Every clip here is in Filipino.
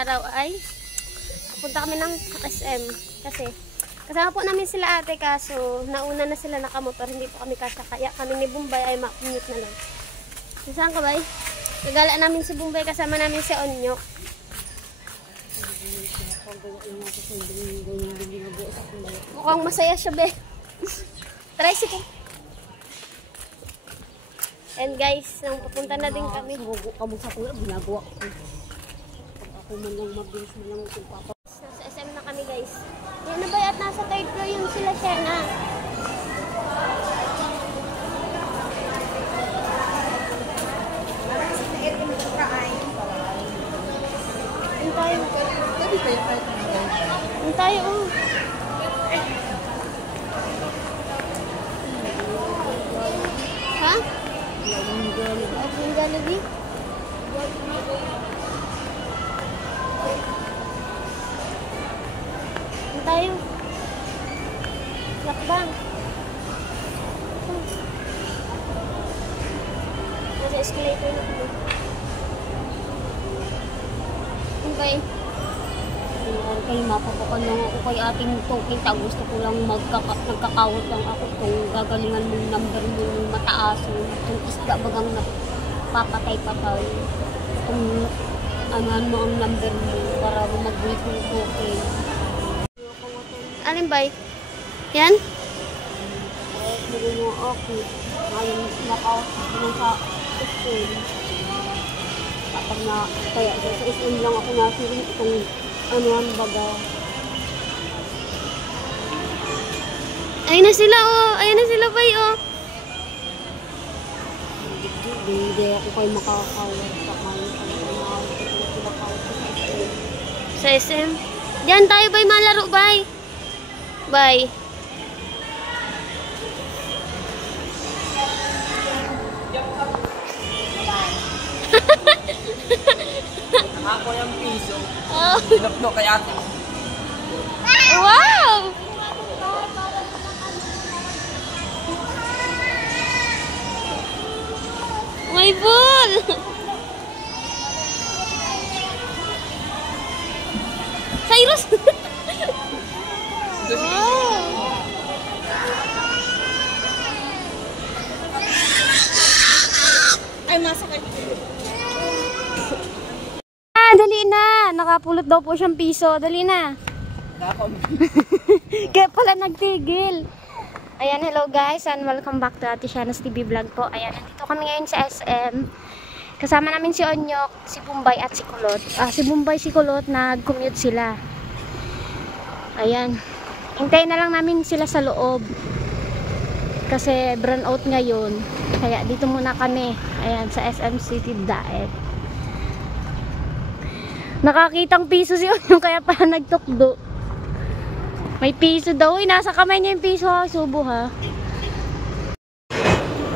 araw ay punta kami ng SM kasi kasama po namin sila ate kaso nauna na sila nakamotor, hindi po kami kasya kaya kami ni Bumbay ay ma-commute na lang. Saan ka ba? Nagala namin si Bumbay kasama namin si Onyok. Mukhang masaya siya be. Tricycle. And guys, nang papunta na din kami. Kamu sa kuya, ginagawa ko. Ako man lang mabilis mo lang itong papa. Nasa SM na kami guys. Yan na ba at nasa third floor yung sila Shena. Ang tayo. Ang tayo oh. Ha? Ang Jollibee? Ang tayo. Lakbang. Nasa escalator na kami. Okay. Kaya mapapakan lang ako kay ating Tokita. Gusto ko lang nagkakawat lang ako kung gagalingan mong number mo mataas. Itong isda bagang napapatay-patay. Itong anuhan mo ang number mo para mag-wait ng token. Alin ba? Yan? Hindi mo ako. Ngayon naka sa school. Kapag na, kaya sa SM lang ako nasirin itong anuhan baga. Ayun na sila oh. Ayun na sila ba oh. Hindi ako kayo makakawat sa kain. Sa SM? Diyan tayo bay malaro bay. Bay. Ako yung piso. Oh. Pinapno kay ate. Wow! May ball! Cyrus! Wow! Ay, masakit. Dali na! Nakapulot daw po siyang piso. Dali na! Kaya pala nagtigil. Ayan, hello guys and welcome back to Ate Shana's TV Vlog po. Ayan, nandito kami ngayon sa SM. Kasama namin si Onyok, si Bumbay at si Kulot. Si Bumbay, si Kulot, nag-commute sila. Ayan. Hintayin na lang namin sila sa loob. Kasi burn out ngayon. Kaya dito muna kami. Ayan, sa SM City Daet. Nakakitang piso si Onyok kaya pala nagtukdo. May piso daw. Uy, nasa kamay niya yung piso ha. Subo ha.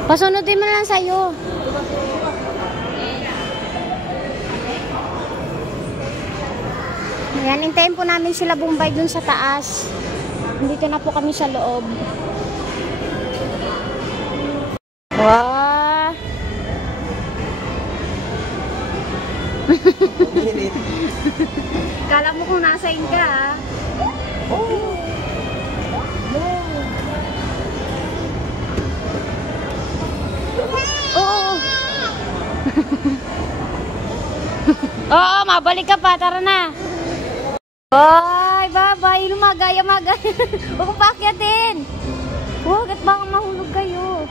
Pasunodin mo lang sa'yo. Ayan, hintayin po namin sila Bumbay dun sa taas. Nandito na po kami sa loob. Wow! Kala mo kung nasain ka ha? Oo! Oo, mabalik ka pa. Tara na. Bye, bye-bye. Lumagaya-magaya. Huwag kong paakyatin. Huwag at baka mahulog kayo.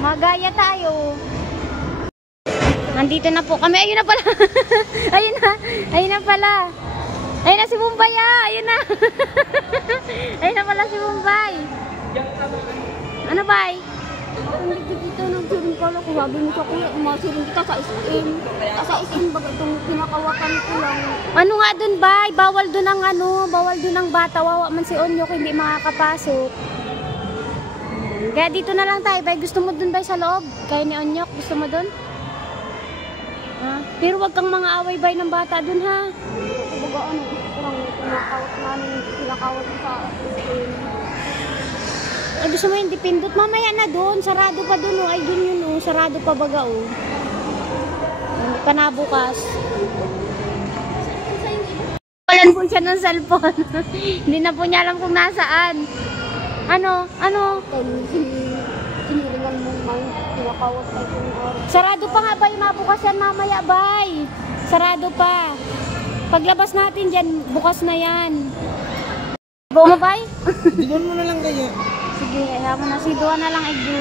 Magaya tayo. Nandito na po kami. Ayun na pala. Ayun na. Ayun na pala. Ayun na si Bumbay ah. Ayun na. Ayun na pala si Bumbay. Ano ba? Hindi dito nagsiring pala ko. Sabi mo sa kuya, umasiring kita sa SM. Sa SM baga itong pinakawakan ko lang. Ano nga dun ba? Bawal dun ang ano. Bawal dun ang bata. Wawa man si Onyok. Hindi makakapasok. Kaya dito na lang tayo. Bay, gusto mo dun ba sa loob? Kaya ni Onyok, gusto mo dun? Pero wag kang mga away-bay ng bata dun ha. Baga ano, kurang pinakawat namin. Pinakawat sa SM. Ay, gusto mo yung dipindot? Mamaya na doon. Sarado pa doon, oh. Ay, dun yun, oh. Sarado pa baga, oh. Hindi pa nabukas. Walan po siya ng cellphone. Hindi na po niya alam kung nasaan. Ano? Hinilingan mo man, tinakawat ay kung oras. Sarado pa nga ba yung mabukas yan mamaya, bay? Sarado pa. Paglabas natin dyan, bukas na yan. Buo mo, bay? Diyan mo na lang kaya. Sige, ayaw mo na. Siduan na lang, Egdo.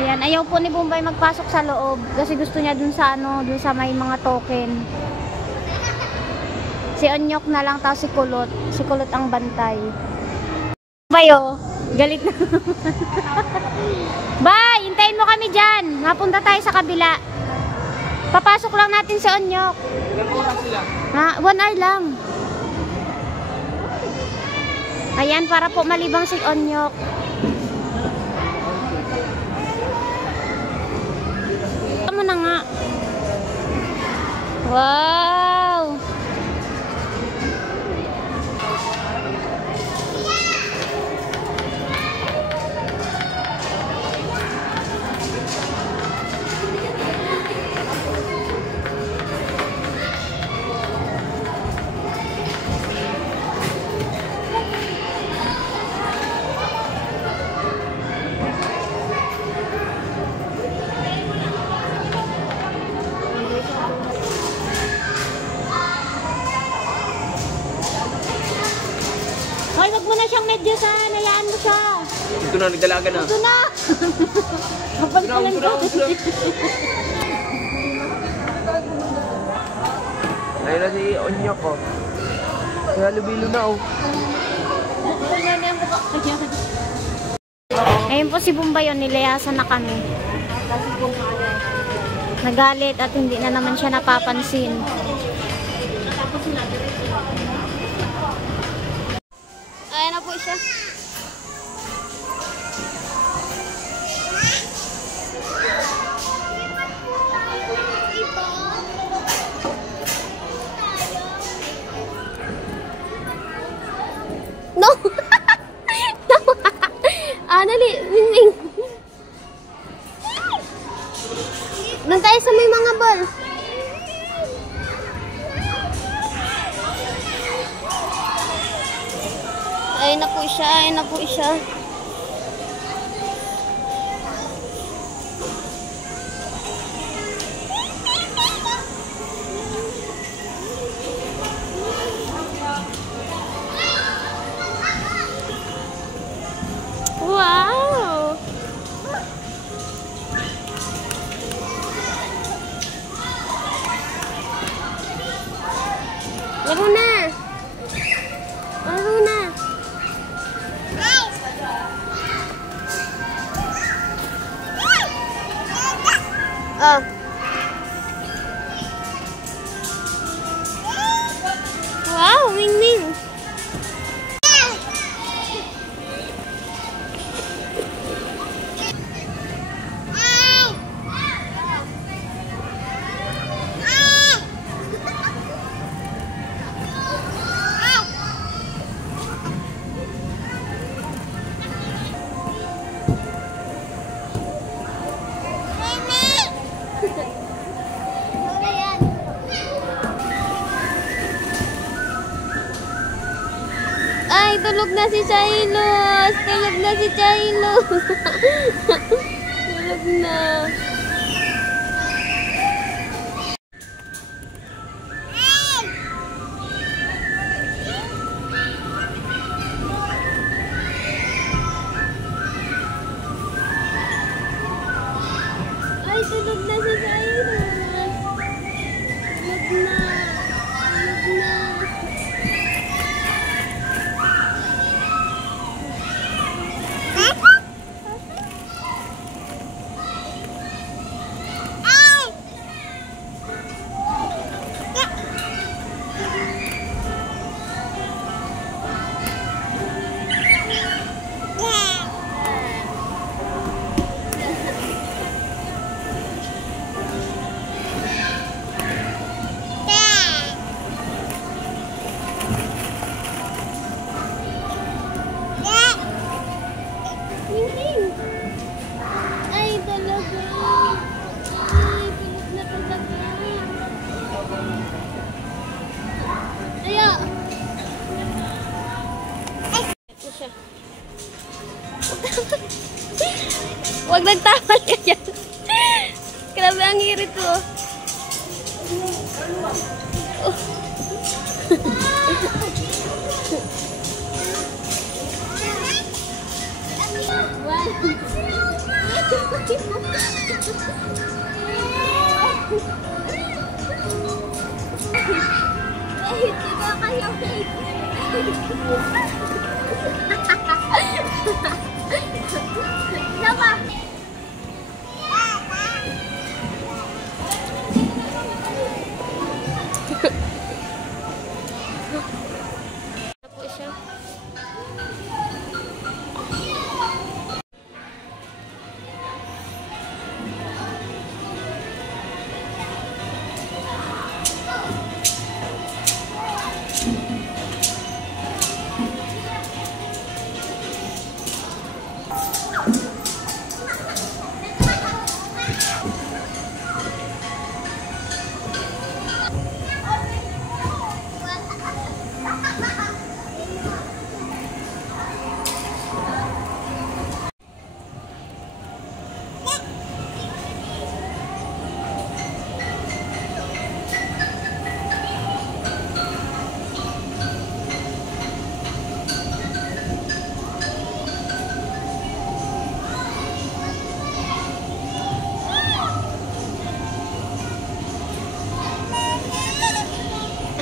Ayan, ayaw po ni Bombay magpasok sa loob. Kasi gusto niya dun sa dun sa may mga token. Si Onyok na lang, tapos si Kulot. Si Kulot ang bantay. Bayo, galit na. Bay, hintayin mo kami dyan. Mapunta tayo sa kabila. Papasok lang natin si Onyok. Ilan oras sila? Ha, 1 hour lang. Ayan, para po malibang si Onyok. Tama na nga. Wow! Hoy, wag mo na siyang medyo sa hayaan mo siya. Ito na, nagdalaga na. Ito na. Magpagpalan ko. Ayun na si Onyok ko. Kaya lubilo na oh. Ayun po si Bumbayon, nilayasan na kami. Nagalit at hindi na naman siya napapansin. Ayan na po siya. No! No! Dali, Mingming. Doon tayo sa may mga ball. Ayun na po siya, ayun na po siya. Wow! Laro na! Laro na! Oh. Wow, Mingming! Ay, tulog na si Chailos! Tulog na si Chailos! Tulog na. Ay, tulog na si Chailos! Tulog na. Tulog na. Huwag nagtamal ka dyan. Grabe ang hirit mo.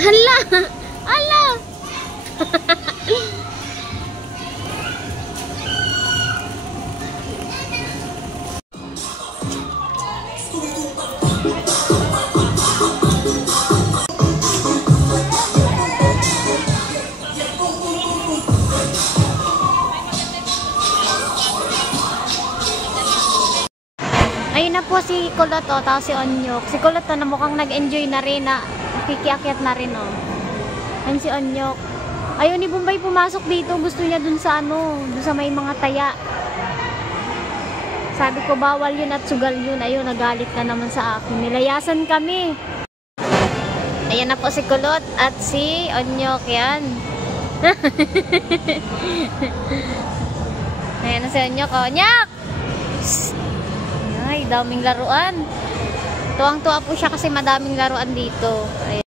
Hala! Hala! Ayun na po si Kulot, oh, tapos si Onyok. Si Kulot, oh, na mukhang nag-enjoy na rin, na kikiakyat na rin, oh. Ayun si Onyok. Ayun ni Bombay pumasok dito. Gusto niya dun sa ano, dun sa may mga taya. Sabi ko, bawal yun at sugal yun. Ayun, nagalit na naman sa akin. Nilayasan kami. Ayan na po si Kulot at si Onyok. Yan. Ayan na si Onyok, oh. Onyok! Ay, daming laruan. Tuwang-tuwa po siya kasi madaming laruan dito. Ayan.